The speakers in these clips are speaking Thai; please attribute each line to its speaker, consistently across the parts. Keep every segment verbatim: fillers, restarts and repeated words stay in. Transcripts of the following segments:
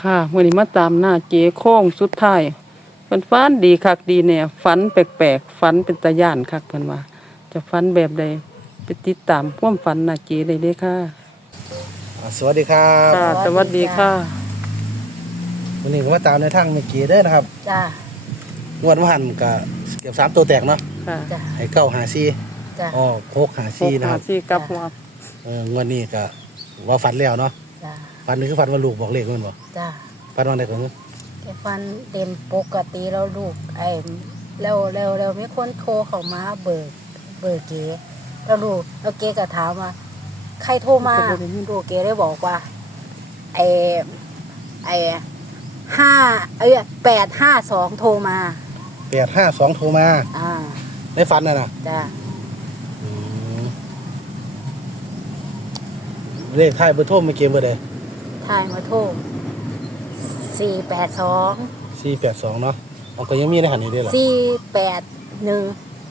Speaker 1: ค่ะวันนี้มาตามหน้าเจ๊โค้งสุดท้ายเพิ่นฝันดีคักดีแน่ฝันแปลกๆฝันเป็นตาย่านคักเพิ่นว่าจะฝันแบบใดไปติดตามความฝันหน้าเจ๊ได้เด้อค่ะ
Speaker 2: อ่าสวัสดีครับ
Speaker 1: ค่ะสวัสดีค่ะ
Speaker 2: วันนี้ผมมาตามในทางเมื่อกี้เด้อนะครับ
Speaker 3: จ้าง
Speaker 2: วดว่าหันกับเก็บสามตัวแตกเนาะ
Speaker 1: ค่ะ
Speaker 3: จ้า
Speaker 2: ให้เก้าหาซี
Speaker 3: จ้า
Speaker 2: อ๋อโคกหาซีนะครับ
Speaker 1: ซี่กลับหัว
Speaker 2: เอองวดนี้ก็ว่าฝันแล้วเนาะ
Speaker 3: จ้า
Speaker 2: ฝันนี่คือฝันว่าลูกบอกเลขมันบอก
Speaker 3: จ้า
Speaker 2: ฝันว่าอะไรของ
Speaker 3: แกฟันเต็มปกติแล้วลูกไอ้แล้วแล้วแล้วมีคนโทรเข้ามาเบิกเบิกเก๋แล้วลูกแล้วเก๋ก็ถามว่าใครโทรมาลูกเก๋ได้บอกว่าไอ้ไอ้ห้าเอ้ยแปดห้าสองโทรมา
Speaker 2: แปดห้าสองโทรมา
Speaker 3: อ่า
Speaker 2: ในฝันน่ะนะ
Speaker 3: จ้า
Speaker 2: อืมเลขท้ายเบอร์โทรเมื่อกี้เบอร์ใด
Speaker 3: ทายมาโทรสี่แปดสอง
Speaker 2: สี่แปดสองเนาะเอาก็ยังมีในหันนี้ด้วยเหรอ
Speaker 3: สี่แปดหนึ่ง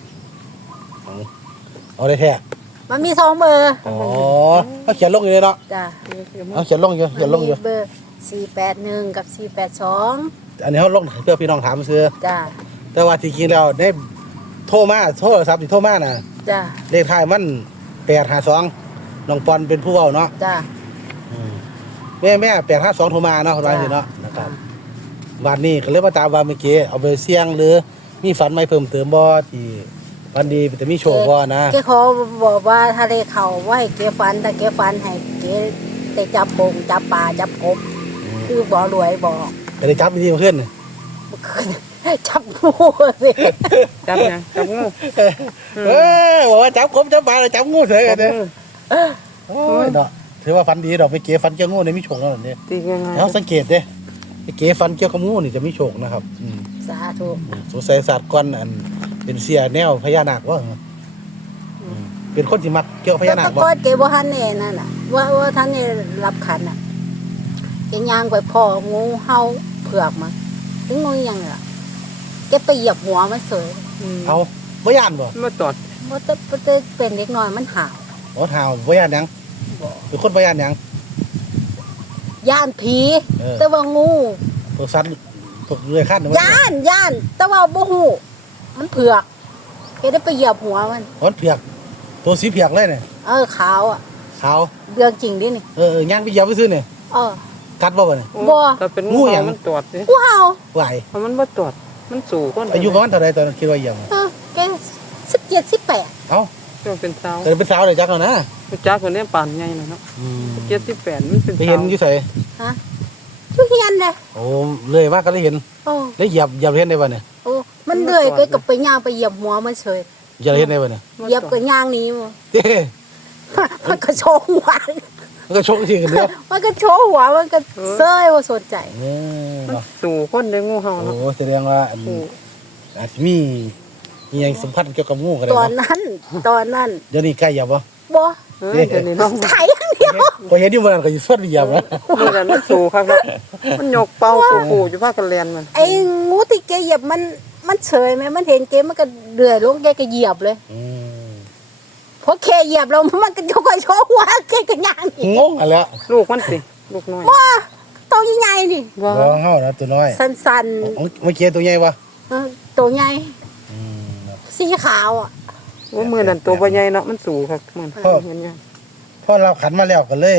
Speaker 2: เอาได้แท้
Speaker 3: มันมีสองเบอร์
Speaker 2: อ๋อเขาเขียนลงอยู่เลยเนาะ
Speaker 3: จ้า
Speaker 2: เอาเขียนลงอยู่เขียนลงอยู่
Speaker 3: เบอร์สี่แปดหนึ่งกับสี่แปดสอง
Speaker 2: อันนี้เขาลงเพื่อพี่น้องถามซื้อ
Speaker 3: จ้า
Speaker 2: แต่ว่าที่จริงแล้วได้โทรมาโทรศัพท์ที่โทรมาน่ะ
Speaker 3: จ้า
Speaker 2: เลขท้ายมันแปดห้าสองน้องปอนเป็นผู้เอาเนาะ
Speaker 3: จ้า
Speaker 2: แม่แม่แปดห้าสองโทรมาเนาะร้านนี้เนาะนะครับวันนี้ก็เลยมาตามว่าเมื่อกี้เอาไปเสี่ยงหรือมีฝันไม่เพิ่มเติมบ่ที่วันดีแต่มีโชว์บ่นะ
Speaker 3: เก๋ขอบอกว่าทะเลเขาไว้เก๋ฟันแต่เก๋ฟันให้เก๋ได้จับปงจับปลาจับกบคือบ่รวยบอก
Speaker 2: ก็ได้จับวิธีมาขึ้น
Speaker 3: จับงูสิ
Speaker 1: จับไงจับงู
Speaker 2: เออบอกว่าจับกบจับปลาจับงูเถอะกันเนี่ยโอ้ยเนาะถือว่าฟันดีดอกไปเก๋ฟันเกี่ยวงูเนี่ยมีโชคแล้วเนี่ย
Speaker 1: ตียังไง
Speaker 2: แล้วสังเกตเด้ไปเก๋ฟันเกี่ยวกับงูนี่จะมีโชคนะครับ
Speaker 3: สาธุ
Speaker 2: สงสัยศาสตร์ก้อนอันเป็นเสียแนวพญานาคว่าเป็นคนที่มักเกี่ยวพญานาค
Speaker 3: บ่ก็เก๋บ่ทันแน่นั่นน่ะว่าว่าท่านนี่รับขันน่ะเก๋ย่างไปพ่องูเห่าเผือกมาถึงงูยังล่ะเก๋ไปเหยียบหัวมันเสย
Speaker 2: เอาบ่ย่านบ่
Speaker 1: มาตอด
Speaker 3: บ่ตะเป็นเด็กน้อยมันห่าว
Speaker 2: อ๋อห่าวบ่ย่านหยังเป็นคนบ่ย่านหยัง
Speaker 3: ย่านผีแต่ว่างู
Speaker 2: ตัวสัตว์ตัวเลื้อยคลาน
Speaker 3: ย่านย่านแต่ว่าบ่ฮู้มันเผือกเก๋ได้ไปเหยียบหัวมัน
Speaker 2: มันเผือกตัวสีเผือกเลยเนี่ย
Speaker 3: เออขาวอ่ะ
Speaker 2: ขาว
Speaker 3: เรื่องจริงดินี่
Speaker 2: เออย่างไปเหยียบไปซื้อเนี่ย
Speaker 3: เออ
Speaker 2: กัดบ่บ่เนี่ย
Speaker 3: บ่
Speaker 1: แต่เป็นงูอย่างมันตอดสิ
Speaker 3: งูเห่า
Speaker 2: ไหว
Speaker 1: เพราะมันบ่ตอดมันสูงคน
Speaker 2: อายุประมาณเท่าไรตอนนั้นคิดว่าเหยียบ
Speaker 3: เออแกสิบเจ็ดสิบแปด
Speaker 2: เอ้า
Speaker 1: เป็นสาว
Speaker 2: แต่เป็นสาวเลยจักแล้วนะ
Speaker 1: จักคนนี้ป่านใหญ่แล้วเนาะเจ็ดสิบแปดมันเป็น
Speaker 2: ไปเห็นอยู่ไส
Speaker 3: ฮะอยู่เฮียนเลย
Speaker 2: โอ้เลยมากก็เลยเห็นแล้วเหยียบเหยียบเห็นได้บ่เนี่ย
Speaker 3: โอ้มันเลื่อยไปกับไปย่างไปเหยียบหัวมันเฉย
Speaker 2: เหยียบเห็นได้บ่เนี่ย
Speaker 3: เหยียบกับย่างนี้มั้งมันก็โชว์หัว
Speaker 2: มันก็ชกจริงกันเนี่ย
Speaker 3: มันก็โชว์หัวมันก็เซ่ยว่าสนใจ
Speaker 1: มันสู่คนได้งูเห่า
Speaker 2: เนาะโอ้แสดงว่าอาจจะมีมีอย่างสัมพันธ์เกี่ยวกับงูกันเลย
Speaker 3: ตอนนั้นตอนนั้น
Speaker 2: เดี๋ยวนี้ใกล้เหยียบบ่
Speaker 3: บ่
Speaker 1: เดี๋ยวนี้น้อง
Speaker 3: ไถอย่างเดียว
Speaker 2: พอเห็นอยู่มันก็อยู่สวดเหยียบนะ
Speaker 1: มันมันสู่ครับมันยกเป่าสู่อยู่ภาคกันแลนมัน
Speaker 3: ไอ้งูที่แกเหยียบมันมันเฉยไหมมันเห็นแกมันก็เดือดลงแกก็เหยียบเลยพอแค่เหยียบเรามันก็ค่อยโชว์หัวแกก็ย่าง
Speaker 2: งงอะไร
Speaker 1: ลูกมันสิลูกน้อย
Speaker 3: ว้าตัวใหญ่ๆนี่
Speaker 2: ว้าเฮานะตัวน้อย
Speaker 3: สั้น
Speaker 2: ๆเมื่อกี้ตัวใหญ่ปะ
Speaker 3: เออตัวใหญ่สีขาวอ่ะ
Speaker 1: ว่ามือนั่นตัวใหญ่เนาะมันสูงครับมัน
Speaker 2: พ่อพ่อเราขันมาแล้วก็เลย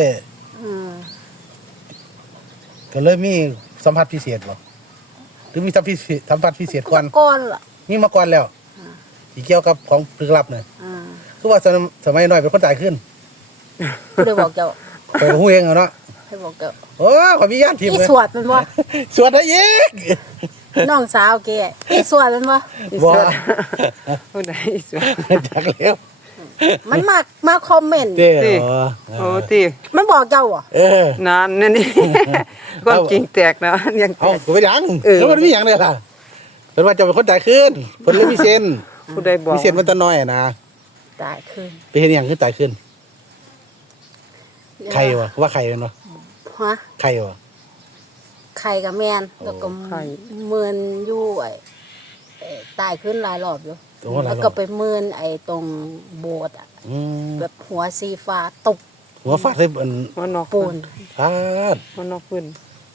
Speaker 2: ก็เลยมีสัมผัสพิเศษบ่หรือมีสัมผัสสัมผัสพิเศษก่อน
Speaker 3: ก่อนล่ะ
Speaker 2: มีมาก่อนแล้วที่เกี่ยวกับของลึกลับเนี่ยคือว่าสมัยน้อยเป็นคนตายขึ้น
Speaker 3: เลยบอกเจ้า
Speaker 2: ไปหูเองเนาะ
Speaker 3: ให้บอกเจ้า
Speaker 2: โอ้ขอมีญาติทีม
Speaker 3: เลยสวดมันบ่
Speaker 2: สวดได้อีก
Speaker 3: น้องสาวแกอีสวดมันบ่
Speaker 2: บ่
Speaker 1: ผู้ใดสวด
Speaker 2: จักแล้ว
Speaker 3: มันมามาคอมเมนต์
Speaker 2: ติ
Speaker 1: โอ้ติ
Speaker 3: มันบอกเจ้าอ่ะ
Speaker 2: เอ
Speaker 1: อนานนั่นนี่ก็จริงแตกนะยัง
Speaker 2: เอ้าก็ไปยังแล้วมันมีหยังได้ล่ะเพิ่นว่าจะเป็นคนตายขึ้นเพิ่นเลยมีเซ็น
Speaker 1: ผู้ใดบอก
Speaker 2: มีเซ็นมันตะน้อยนะ
Speaker 3: ตายขึ้น
Speaker 2: ไปเห็นหยังคือตายขึ้นใครวะว่าใครเนาะ
Speaker 3: ฮะ
Speaker 2: ใครวะ
Speaker 3: ใครกับแมนแล้วก็เมือนอยู่ไอ้ตายขึ้นหลายรอบอยู่แล้วก็ไปเมือนไอ้ตรงโบสถ์อ่ะแบบหัวสีฟ้าตบ
Speaker 2: หัวฟาดเลยอัน
Speaker 1: หัวนอก
Speaker 3: ปูน
Speaker 2: ฟาด
Speaker 1: หัวนอกพื้น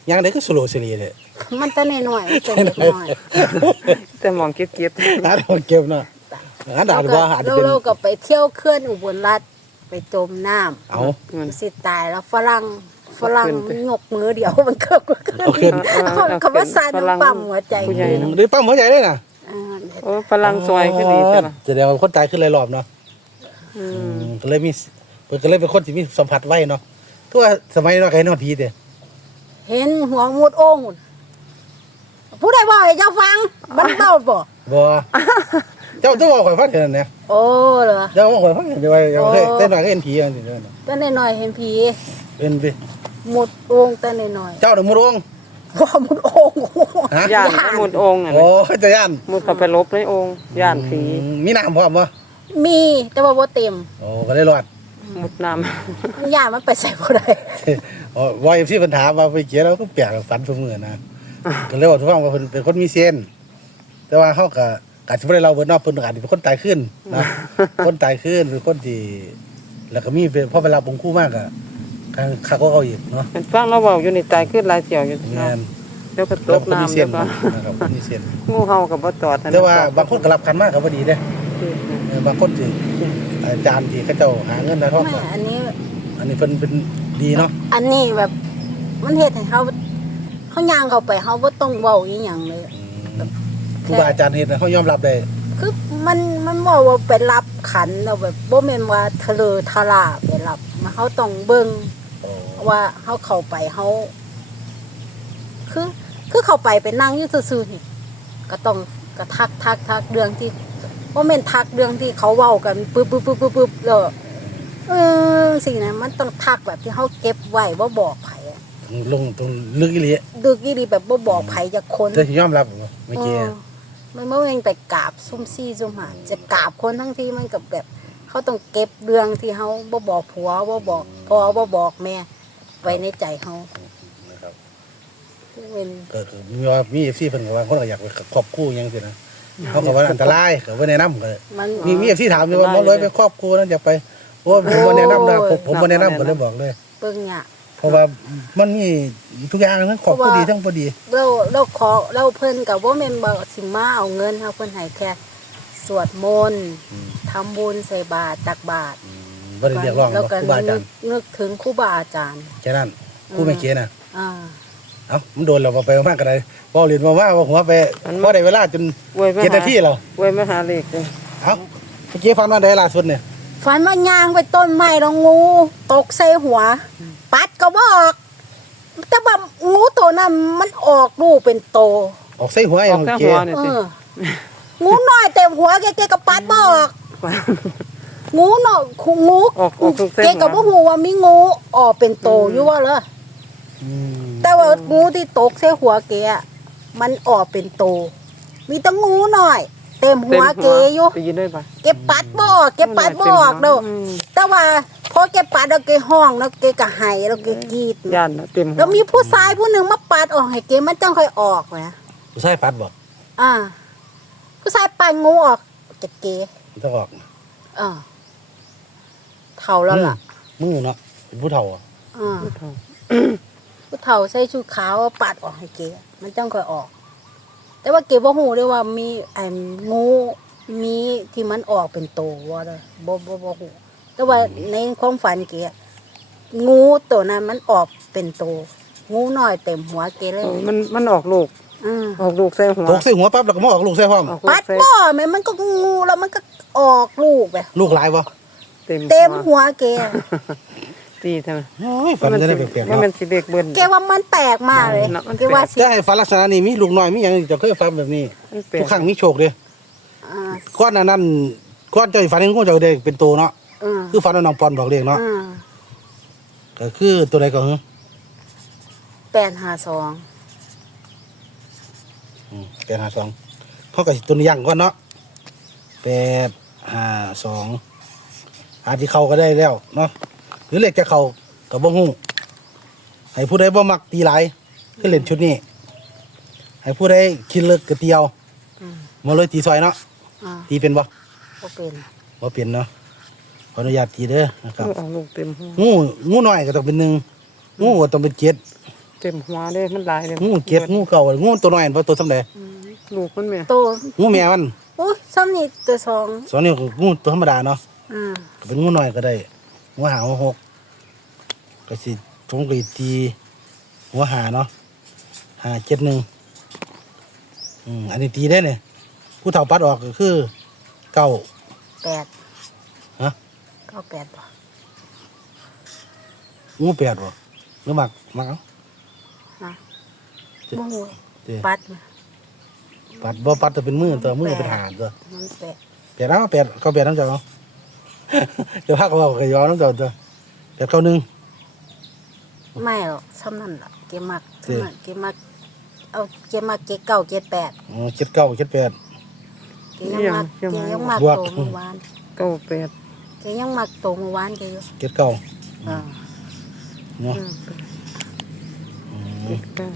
Speaker 2: ยังได้ก็สโลว์ซีรีส์เลย
Speaker 3: มันแต่น้อยๆมันแต่เด็กน้อย
Speaker 1: แต่มองเก็บๆ
Speaker 2: หาดอกเก็บเนาะหาดาดว่าหาด
Speaker 3: เรา
Speaker 2: เป็น
Speaker 3: เราก็ไปเที่ยวเคลื่อนอุบลรัฐไปจมน้ำ
Speaker 2: เอา
Speaker 3: สิตายแล้วฝรั่งฝรั่ง
Speaker 1: เอาขึ้นไป
Speaker 3: ยกมือเดียวมันเกิดขึ้น
Speaker 2: เอาขึ้น
Speaker 3: คำว่าซานน้ำปั๊มหัวใจ
Speaker 1: ผู้ใหญ่เนาะ
Speaker 2: หรือปั้มหัวใจได้น่ะ
Speaker 3: อ่า
Speaker 1: โอ้ฝรั่งซอยก็ดีใช่ป่ะ
Speaker 2: แสดงว่าคนตายขึ้นหลายรอบเนาะ
Speaker 1: อืม
Speaker 2: อืมก็เลยมีเพิ่นก็เลยเป็นคนที่มีสัมผัสไว้เนาะคือว่าสมัยนั้นก็เห็นว่าผีเด้
Speaker 3: เห็นหัวมุดโอ่งผู้ใดบอกให้เจ้าฟังมันเบ้าบ่
Speaker 2: บ่เจ้าเจ้าบอกข่อยฟังเท่านั้นแหละ
Speaker 3: โอ้เหรอ
Speaker 2: เจ้าบอกข่อยฟังเดี๋ยวว่าเดี๋ยวเคย
Speaker 3: โอ้
Speaker 2: เต้นหน่อยก็เห็นผีอันนี้เด้อ
Speaker 3: แต่น้อยๆเห็นผี
Speaker 2: เป็นไป
Speaker 3: มุดโอ่งแต่น้อย
Speaker 2: เจ้าน่ะมุดองค์
Speaker 3: ๆว่ามุดโอ่ง
Speaker 2: ฮะ
Speaker 1: ย่านหมดองค์น่ะ
Speaker 2: โอ้ยจะย่าน
Speaker 1: หมดเข้าไปลบในองค์ย่านผี
Speaker 2: อืมมีน้ำพร้อมบ่
Speaker 3: มีแต่ว่าบ่เต็ม
Speaker 2: โอ้ก็เลยรอด
Speaker 1: หมดน้ำ
Speaker 3: มันย่านมันไปใส่บ่ได้
Speaker 2: อ๋อวายที่เพิ่นถามว่าไปเขียนแล้วก็แปลกฝันเสมอนะ ก็เลยบอกทุกคนว่าเพิ่นเป็นคนมีเซนส์แต่ว่าเฮาก็อาจสิบ่ได้เล่าเบิดเนาะเพิ่นอาจสิเป็นคนตายขึ้นนะ คนตายขึ้นเป็นคนที่แล้วก็มีเป็นพอเวลาปงคู่มากอะคักกว่าเขาอีกเนาะ
Speaker 1: มันฟังเราเว้าอยู่ในตายขึ้นหลายเที่ยวอยู่
Speaker 2: แม่น
Speaker 1: เดี๋ยวก็ต
Speaker 2: แล้ว
Speaker 1: ก
Speaker 2: คนมี
Speaker 1: น้ำ
Speaker 2: เซ
Speaker 1: เดี๋ย
Speaker 2: น
Speaker 1: ว
Speaker 2: ส์
Speaker 1: ก็
Speaker 2: นะครับคนมีเซนส์
Speaker 1: งูเห่าก็บ่ตอดนั่น
Speaker 2: แต่ว่าบางคนก็รับคันมากก็บ่ดีเด้เออบางคนที่อาจารย์ที่เขาเจ้าหาเงินได้ทอง
Speaker 3: ไม่อันนี้
Speaker 2: อันนี้เพิ่นเป็นดีเนาะ
Speaker 3: อันนี้แบบมันเฮ็ดให้เขาเขาย่างเข้าไปเขาบ่ต้องเว้าอีหยังเลย
Speaker 2: อืมครูบาอาจารย์เฮ็ดให้เขายอมรับได้
Speaker 3: คือมันมันบอกว่าไปรับขันเราแบบบ่แม่นว่าทะเลอทะลาไปรับมาเขาต้องเบิ่ง
Speaker 2: โอ้
Speaker 3: ว่าเขาเข้าไปเขาคือคือเข้าไปไปนั่งอยู่ซื่อๆนี่ก็ต้องก็ทักทักทักเรื่องที่บ่แม่นทักเรื่องที่เขาเว้ากันปึ๊บปึ๊บปึ๊บปึ๊บปึ๊บแล้วเออสิ่งนั้นมันต้องทักแบบที่เขาเก็บไว้บ่บอกไผอะ
Speaker 2: ลงตรงลึกอีหลี
Speaker 3: ดึกอีหลีแบบบ่บอกไผจักคน
Speaker 2: แต่สิยอมรับบ่เมื่อกี้
Speaker 3: เออมันเมื่อเองไปกราบซุ่มซี่ซุ่มหาจะกราบคนทั้งที่มันกับแบบ เขาต้องเก็บเรื่องที่เขาบ่บอกผัวบ่บอกพ่อบ่บอกแม่ ไว้ในใจเขา
Speaker 2: นะครับ
Speaker 3: เป็น
Speaker 2: ก็คือมีว่ามี เอฟ ซี เพิ่นก็ว่าคนก็อยากไปครอบครัวหยังซี่นะเขาก็ว่าอันตรายก็บ่แนะนำก็
Speaker 3: มัน
Speaker 2: มีมี เอฟ ซี ถามอยู่ว่าหมอเลยไปครอบครัวนั้นอยากไปโอ้ยผมบ่แนะนำนะผมผมบ่แนะนำก็เลยบอกเลย
Speaker 3: เบิ่งเนี่ย
Speaker 2: เพราะว่ามันมีทุกอย่างทั้งครอบครัวดีทั้งบ่ดี
Speaker 3: เราเราขอเราเพิ่นกับว่าแม่นบ่สิมาเอาเงินเฮาเพิ่นให้แค่สวดมนต์
Speaker 2: อืม
Speaker 3: ทำบุญใส่บาตรตักบาตร
Speaker 2: อืมบ่ได้เรียกร้อง
Speaker 3: แล้ว
Speaker 2: เนาะ
Speaker 3: ก็
Speaker 2: ครูบาอาจาร
Speaker 3: นึก
Speaker 2: ย์
Speaker 3: นึกถึงครูบาอาจารย์
Speaker 2: แค่นั้นครูไม่เก๋น่ะ
Speaker 3: อ่า
Speaker 2: เอ้ามันโดนเราไปมากก็ได้บ่เรียนมาว่าว่าหัวไป
Speaker 1: มัน
Speaker 2: พอได้เวลาจน
Speaker 1: เว้ยมา
Speaker 2: เจ็ด
Speaker 1: หา
Speaker 2: นาทีแล้ว
Speaker 1: เว้ยมาหาเลขเลย
Speaker 2: เอ้าเมื่อกี้ฟังว่าได้ล่าสุดเนี่ย
Speaker 3: ฝันว่ายางไปต้นไม้แล้วงู ตกใส่หัว ปัดก็บ่ออก แต่ว่างูตัวนั้นมันออกลูกเป็นโต
Speaker 2: ออกใส่หัวอ
Speaker 1: อย่าง อก
Speaker 2: เมื่
Speaker 1: แค่
Speaker 2: อกี้
Speaker 1: หัวนี่
Speaker 3: เอ
Speaker 1: สิ
Speaker 3: อ งูน้อยเต็มหัวแกแกก็ปัดบ่ออก งูน้อยงู
Speaker 1: ออกออกทุกเส้น
Speaker 3: แกก็บ่ฮู้ว่ามีงูออกเป็นโตอยู่ว่าเหรอ
Speaker 2: อืม
Speaker 3: แต่ว่างูที่ตกใส่หัวแกอะมันออกเป็นโต มีแต่งูน้อย เต็มหัวแกอยู่
Speaker 1: ไปยืนด้วยป่ะ
Speaker 3: แกปัดบ่ออกแกปัดบ่ออกเด้อ
Speaker 1: อืม
Speaker 3: แต่ว่าพอแกปัดแล้วแกห้องแล้วแกก็ไห้แล้วแกกรีด
Speaker 1: ย่านน่ะเต็มหัว
Speaker 3: แล้วมีผู้ชายผู้หนึ่งมาปัดออกให้แกมันจังค่อยออกแหม
Speaker 2: ผู้ชายปัดบอก
Speaker 3: อ่า ผู้ชายปัดงูออกจะเก
Speaker 2: มันต้องออก
Speaker 3: เออเฒ่าแล้วล่ะ
Speaker 2: มือเนาะเป็นผู้เฒ่าอะ
Speaker 3: อ่าผู้เฒ่าใส่ชุดขาวปัดออกให้แกมันจังค่อยออก แต่ว่าเกบ่ฮู้ด้วยว่ามีไอ้งูมีที่มันออกเป็นโตว่าเด้อบ่บ่บ่ฮู้แต่ว่าในความฝันเกอะงูตัวนั้นมันออกเป็นโต งูน้อยเต็มหัวเกเลย
Speaker 1: เออมันมันออกลูก
Speaker 3: อืม
Speaker 1: ออกลูกใส่หัว
Speaker 2: ตกใส่หัวปั๊บแล้วก็มาออกลูกใส่พร้อม
Speaker 1: ออกลู
Speaker 3: ปั
Speaker 1: ก
Speaker 3: ด
Speaker 1: ใส่
Speaker 3: บ่แม่มันก็งูแล้วมันก็ออกลูกแบบ
Speaker 2: ลูกหลายบ่
Speaker 1: เต็ม
Speaker 3: เต็มหัวแก
Speaker 1: ตีทำไม
Speaker 2: โอ้ยฝันจะได้แปลกๆ
Speaker 1: มัน
Speaker 2: เนาะ
Speaker 1: เป็นสิเบกเบิ้ล
Speaker 3: แกว่ามันแปลกมากเลย
Speaker 1: เนาะมัน
Speaker 3: แกว่า
Speaker 1: แปลก
Speaker 3: สิ
Speaker 2: จะให้ฝันลักษณะนี้มีลูกน้อยมีหยังจะเคยฝันแบบนี้
Speaker 1: มันแปล
Speaker 2: ทุ
Speaker 1: ก
Speaker 2: กครั้งมีโชคเด้
Speaker 3: อ่า
Speaker 2: ก้อนหนานั้นก้อนเจ้าฝันเห็นงูเจ้าได้เป็นโตเนาะ
Speaker 3: อืม
Speaker 2: คือฝันว่าน้องปอนบอกเลขเนาะ
Speaker 3: อืม
Speaker 2: ก็คือตัวใดก็คือ
Speaker 3: แปดห้าสอง
Speaker 2: อืมแปดห้าสองเขาก็สิตัวนี้ยังก่อนเนาะแปดห้าสองอาจจะเข้าก็ได้แล้วเนาะหรือเลขจะเข้าก็บ่ฮู้ให้ผู้ใดบ่มักตีหลายคือเล่นชุดนี้ให้ผู้ใดคิดเลิกก็เตียว
Speaker 3: อืม
Speaker 2: มาเลยตีซอยเนาะ
Speaker 3: อ่า
Speaker 2: ตีเป็นบ่
Speaker 3: ก็เป็น
Speaker 2: บ่เป็นเนาะขออนุญาตตีเด้อนะครับ
Speaker 1: ออกลูกเต็มหัว
Speaker 2: งูงูน้อยก็ต้องเป็นหนึ่งงูก็ต้องเป็นเจ็ด
Speaker 1: เต็มหัวเลยมันหลายเลย
Speaker 2: งูเก็ดงูเก่างูตัวน้อยบ่ตัวสำเร็จ
Speaker 1: ลูกมันแม่
Speaker 3: โต
Speaker 2: งูแม่มัน
Speaker 3: โอ้ยซ้ำนี่ตัวสอง
Speaker 2: สองนิ้วก็งูตัวธรรมดาเนาะ
Speaker 3: อ่า
Speaker 2: ก็เป็นงูน้อยก็ได้หัวหาหัวหกก็สิทงกรีตีหัวหาเนาะหาเจ็ดหนึ่งอืมอันนี้ตีได้เนี่ยผู้เฒ่าปัดออกก็คือเก้า
Speaker 3: แปด
Speaker 2: ฮะ
Speaker 3: เก้าแปดบ่
Speaker 2: งูแปดบ่หรือหมักหมักเอา
Speaker 3: นะบ่ฮู้
Speaker 2: เด้
Speaker 3: ปัดมา
Speaker 2: ปัดบ่ปัดแต่เป็นมือตัวมือเป็นหาตัว
Speaker 3: มันแปด
Speaker 2: แปดเอาแปดเขาแปดน้ำเจ้าเนาะ เดี๋ยวพักเขาบอกก็ย้อนน้ำเจ้าตัวแปดเก้าหนึ่ง
Speaker 3: ไม่หรอกซ้ำนั่นล่ะเกมมักซ้ำนั่นเกมมักเอาเกมมักเกเก้าเกแปด
Speaker 2: อ๋อเจ็ดเก้าเจ็ดแปด
Speaker 3: เกยังมักเกยังมัก
Speaker 2: บวก
Speaker 3: โตเมื่อวาน
Speaker 1: เก้าแปด
Speaker 3: เกยังมักโตเมื่อวานเกอยู่
Speaker 2: เจ็ดเก้า
Speaker 3: อ่า
Speaker 2: เนาะ
Speaker 1: เก้าแปดเจ็ดเก้า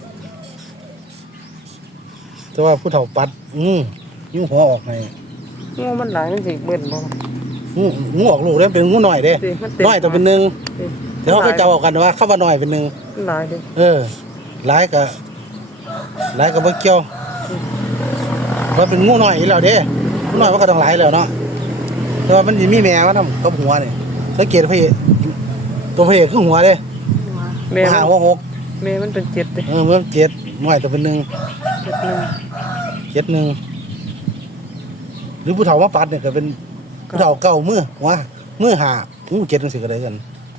Speaker 2: แต่ว่าผู้เฒ่าปัดงูงูหัวออกให้
Speaker 1: งูมันหลายมันสิเบิ่นบ่
Speaker 2: งูงูออกลูกได้เป็นงูหน่อยเด้
Speaker 1: สิมันเต็ม
Speaker 2: น้อยตัวเป็นหนึ่ง
Speaker 1: สิ
Speaker 2: เดี๋ยวเขาก็จะเอากันว่าเข้ามาหน่อยเป็นหนึ่ง
Speaker 1: มันหลายเด้
Speaker 2: เออหลายกับหลายกับเมื่อเกี่ยวว่าเป็นงูหน่อยอีแล้วเด้งูหน่อยมันก็ต้องหลายแล้วเนาะแต่ว่ามันสิมีแม่มันทำกับหัวนี่สังเกตพี่ตัวพี่คือหัวเด้
Speaker 3: หัว
Speaker 1: แม่
Speaker 2: หัว
Speaker 1: มั
Speaker 2: หาน หัวหก
Speaker 1: แม่มันเป็นเจ็ดเด้
Speaker 2: เออมันเจ็ดหน่อยตัวเป็นหนึ่ง
Speaker 1: เจ็ดหนึ่ง
Speaker 2: เจ็ดหนึ่งหรือผู้เฒ่ามาปัดเนี่ยก็เป็นผู้เฒ่าเก่ามือหัวมือหางูเจ็ดจังสิก็ได้กัน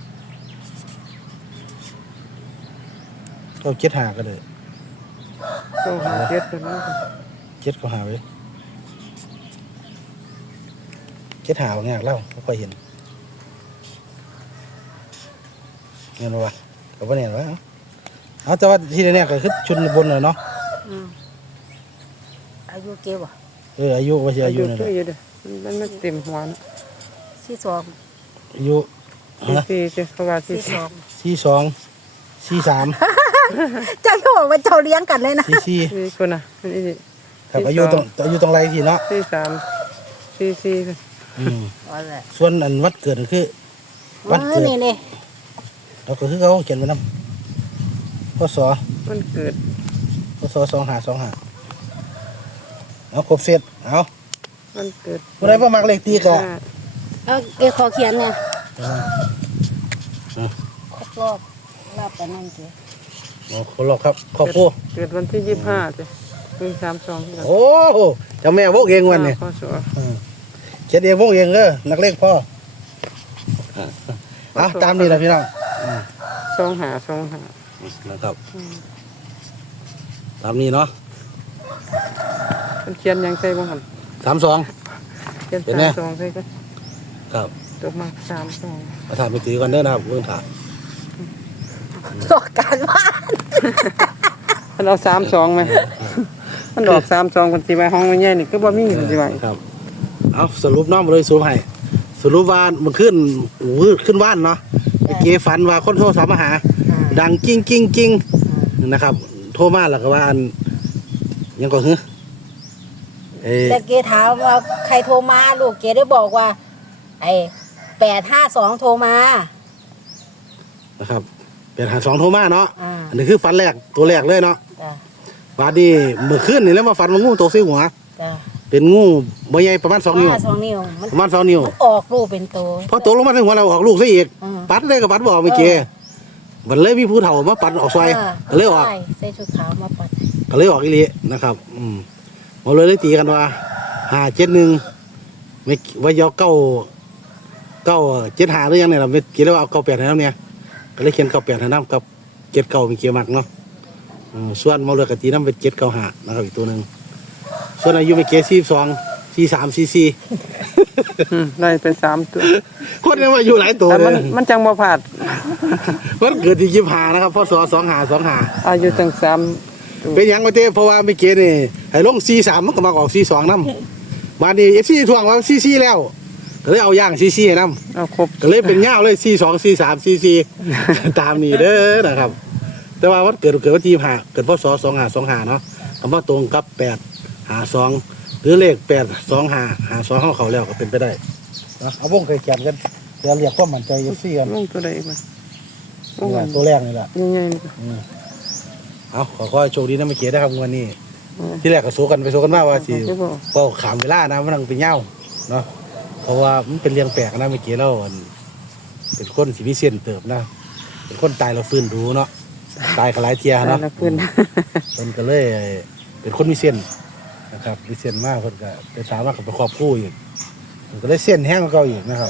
Speaker 2: ก็เจ็ดหาก็เลย
Speaker 1: เก้าห้าเจ็ดเป็นมัน
Speaker 2: เจ็ดก็หาไปเจ็ดหาบางอย่างเล่าไม่ค่อยเห็นเงินวะก็บ่เนี่ยว่าเอาแต่ว่าที่แน่ๆก็คือชุดบนเลยเนาะ
Speaker 3: อืมอายุเกบ่
Speaker 2: เอออายุว่าสิอายุนั่นแห
Speaker 1: คื
Speaker 2: ละ
Speaker 1: ออยู่เด้มันมันเต็มหัวนะ
Speaker 3: สี่สอง
Speaker 2: อายุ
Speaker 1: สี่
Speaker 2: ฮะ
Speaker 1: สี่เจ้าเพราะว่าสี่
Speaker 3: สี่สอง
Speaker 2: สี่สองสี่สาม
Speaker 3: เจ้าบอกว่าเจ้าเลี้ยงกันเลยนะ
Speaker 2: สี่สี่
Speaker 1: นี่คนน่ะนี่
Speaker 2: ครับอายุต้องอายุต้องไล่ทีเนาะ
Speaker 1: สี่สามสี่สี่
Speaker 2: อืม
Speaker 3: ว่าแหละ
Speaker 2: ส่วนอันวัดเกิดก็คือ วัด
Speaker 3: เอ
Speaker 2: เกิ
Speaker 3: อ
Speaker 2: ด
Speaker 3: นี่นี่
Speaker 2: เราก็คือเขาเขียนไว้นำพศ
Speaker 1: มันเกิด
Speaker 2: พศสองหาสองหาเอาครบเสร็จเอา
Speaker 1: มันเกิด
Speaker 2: ผู้ใดบ่มักเลขตีก็
Speaker 1: ห้า
Speaker 3: เอาเกขอเขียนเนี่ย
Speaker 2: เออ
Speaker 3: ครบรอบรอบแต่นั่นเก
Speaker 2: เอาขอรอบครับขอบคุณ
Speaker 1: เกิดวันที่ยี่สิบห้าจ้ะหนึ่งสามสองที่เรา
Speaker 2: โอ้เจ้าแม่วกเองวันนี้
Speaker 1: พศ
Speaker 2: เขียนเองวกเองเด้อนักเลขพ่อเอาตามนี้ล่ะพี่น้อง
Speaker 1: สองหาสองหา
Speaker 2: นะครับตามนี้เนาะ
Speaker 1: มันเขียนยังใส่บ้างหัน
Speaker 2: สามสอง
Speaker 1: เขียน
Speaker 2: เห็น
Speaker 1: สา
Speaker 2: ไหม
Speaker 1: มสองใส่ก็
Speaker 2: ครับ
Speaker 1: ตกมาสามสอง
Speaker 2: มาถามไปตีก่อนเด้อนะครับเบิ่งถ่าย
Speaker 3: ต่อการบ้าน
Speaker 1: มันเอาสามสองไหมมันดอกสามสองคนสิไปห้องมันแย่นี่ก็บ่มีคนสิไป
Speaker 2: ครับเอาสรุปน้องมาเลยสรุปให้สรุปว่ามันขึ้นวืดขึ้นว่านเนาะไอ้เกฝันว่าคนโทรศัพท์มาหา
Speaker 3: อ่า
Speaker 2: ดังกิ้งกิ้งกิ้ง
Speaker 3: อ่า
Speaker 2: นะครับ โทรมาแล้วก็ว่าอันยังก็คือเออ
Speaker 3: แต่เกถามว่าใครโทรมาลูกเกได้บอกว่า ไอ้แปดห้าสองโทรมา
Speaker 2: นะครับเป็นหาสองโทรมาเนาะ
Speaker 3: อ่า
Speaker 2: อันนี้คือฝันแรกตัวแรกเลยเนาะ
Speaker 3: จ้ะ
Speaker 2: ว่าดีเมื่อคืนนี่แล้วมาฝันว่างูตัวซี่หัว
Speaker 3: จ้ะ
Speaker 2: เป็นงูใบใหญ่ประมาณสองนิ้ว
Speaker 3: ห้าสองนิ้วมัน
Speaker 2: ประมาณสองนิ้ว
Speaker 3: มันออกลูกเป็นโต
Speaker 2: พอตกลงมาในหัวเราออกลูกซะอีก
Speaker 3: อืม
Speaker 2: ปัดเลยกับปัดบอกไม่เกมันเลยมีผู้เฒ่ามาปัดออกซอยก็เลยออก
Speaker 3: ใช่ใส่ชุดขาวมาปัด
Speaker 2: ก็เลยออกอีหลีนะครับ อืมเราเลยได้ตีกันว่าห้าเจ็ดหนึ่งไม่ว่ายอเก้าเก้าเจ็ดหาหรือยังเนี่ยเราไม่คิดว่าเอาเก้าแปดให้น้ำเนี่ยก็เลยเขียนเก้าแปดให้น้ำกับเจ็ดเก้ามีเกียร์มักเนาะอืมส่วนมาเลยกตีน้ำเป็นเจ็ดเก้าหานะครับอีกตัวหนึ่งส่วนอายุไม่เกียร์สี่สองสี่สามสี่สี่
Speaker 1: อืมได้ไปสามตัว
Speaker 2: คนนี้ว่าอยู่หลายตัว
Speaker 1: แต่
Speaker 2: เล
Speaker 1: มัน
Speaker 2: ย
Speaker 1: มันจังบ่ผาด
Speaker 2: มันเกิดที่ยิบหานะครับพศสองหาสองหา
Speaker 1: อายุจังสามตัว
Speaker 2: เป็นหยังไงเต้เพราะว่าไม่เกียร์นี่ให้ลงสี่สามมันก็มาออกสี่สองน้ำมาดีเอฟซีทวงว่าสี่สี่แล้วก็เลยเอาย่างสี่สี่น้ำ
Speaker 1: เอาครบ
Speaker 2: ก็เลยเป็นเงาเลยสี่สองสี่สามสี่สี่ ตามนี้เด้อนะครับ แต่ว่าวันเกิดเกิดวันที่หาเกิดพศสองหาสองหาเนาะคำว่าตรงกับแปดหาสองหรือเลขแปดสองหาหาสองเข้าเขาแล้วก็เป็นไปได้นะเอาวงเคยแข่งกันเดี๋ยวเรียกความมั่นใจเอฟซีกัน
Speaker 1: ลงตัวใดมา
Speaker 2: นี่แหละตัวแรกนี่แหละ
Speaker 1: ยังไง
Speaker 2: อืมเอาขอขอให้โชคดีนะเมื่อกี้นะครับงวันนี้
Speaker 1: อืม
Speaker 2: ที่แรกก็โซกันไปโซกันมาว่าสิ
Speaker 1: ที่บอก
Speaker 2: เป้าขามเวลานะมันต้องเป็นเหย้าเนาะเพราะว่ามันเป็นเรื่องแปลกนะเมื่อกี้เราอั่นเป็นคนสีพิเศษเติบนะเป็นคนตายเราฟื้นดูเนาะตายกันหลายเทีย
Speaker 1: ตา
Speaker 2: เนาะ
Speaker 1: ละขึ้น
Speaker 2: เพิ่นก็เลยเป็นคนมีเส้นนะครับมีเส้นมากเพิ่นก็ไปถามว่าเขาไปครอบครู่อีกเพิ่นก็เลยเส้นแห้งกว่าเก่าอีกนะครับ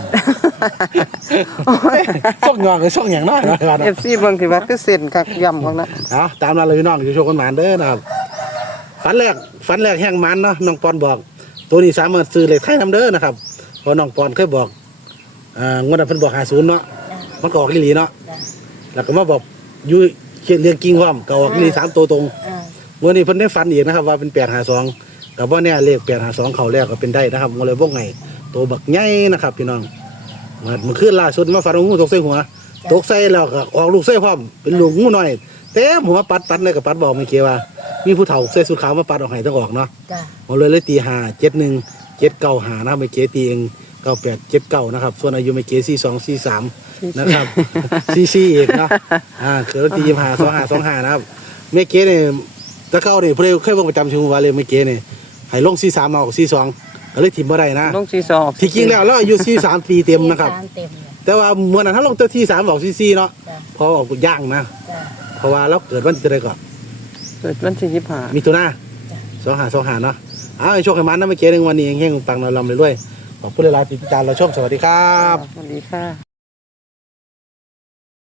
Speaker 2: ช่องยองกับช่องอย่างน้อยนะ
Speaker 1: เอฟซีเบิ่งสิว่าคือเส้นคักย่ำของนะ
Speaker 2: เอาตามนั้นเลยพี่น้องอยู่โชว์กันหมานเด้อนะครับฝันแรกฝันแรกแห้งมันเนาะน้องปอนบอก ตัวนี้สามารถซื้อเลขไทยน้ำเด้อนะครับเพราะน้องปอนเคยบอกอ่างวดนั้นเพิ่นบอกห้าสิบเนาะมันก็ออกอีหลีเนาะ
Speaker 3: จ้ะ
Speaker 2: แล้วก็มาบอกอยู่เขียนเรียงกิ่งพร้อมก็ออกอีหลีสามตัวตรง
Speaker 3: อ่า
Speaker 2: วันนี้เพิ่นได้ฝันอีกนะครับว่าเป็นแปดห้าสองกับว่าเนี่ยเลขแปดห้าสองเขาแล้วก็เป็นได้นะครับก็เลยพวกไงตัวบักใหญ่นะครับพี่น้องมันมันขึ้นล่าสุดมาฝันว่างูตกใส่หัวตกใส่แล้วก็ออกลูกใส่พร้อมเป็นลูกงูน้อยเต็มหัวปัดปัดเลยกับปัดบอกเมื่อกี้ว่า มีผู้เฒ่าใส่สุดขาวมาปัดออกให้ต้องออกเนาะ
Speaker 3: จ้ะ
Speaker 2: มาเลยเลยตีห้าเจ็ดหนึ่งเจ็ดเก้าหานะเมื่อกี้ตีเองเก้าแปดเจ็ดเก้านะครับส่วนอายุเมื่อกี้สี่สองสี่สามนะครับสี่สี่อีกเนาะอ่าคือตียี่ห้าสองห้าสองห้านะครับเมื่อกี้เนี่ยตะเก้าเนี่ยเพื่อนเคยบอกประจำชิวว่าเลยเมื่อกี้เนี่ยให้ลงสี่สามออกสี่สองเลยทีมบ่ได้นะ
Speaker 1: ลงซีซอง
Speaker 2: ที่จริงแล้วเราอายุสี่สามปีเต็มนะครับ
Speaker 3: ที่สามเต็มเลย
Speaker 2: แต่ว่าเมื่อนั้นถ้าลงตัวที่สามออกสี่สี่เนาะ
Speaker 3: จ้ะ
Speaker 2: พอออกย่างนะ
Speaker 3: จ้ะ
Speaker 2: เพราะว่าเราเกิดวันที่ใดก่อน
Speaker 1: เกิดวันที่ยี่สิบห้า
Speaker 2: มีตัวหน้าสองหาสองหาเนาะอ้าวให้โชคให้มันนะเมื่อกี้หนึ่งวันนี้แห้งๆปังเราลำเลยด้วยขอบคุณหลายๆติดตามเราชมสวัสดีครับ
Speaker 1: สวัสดีค่ะ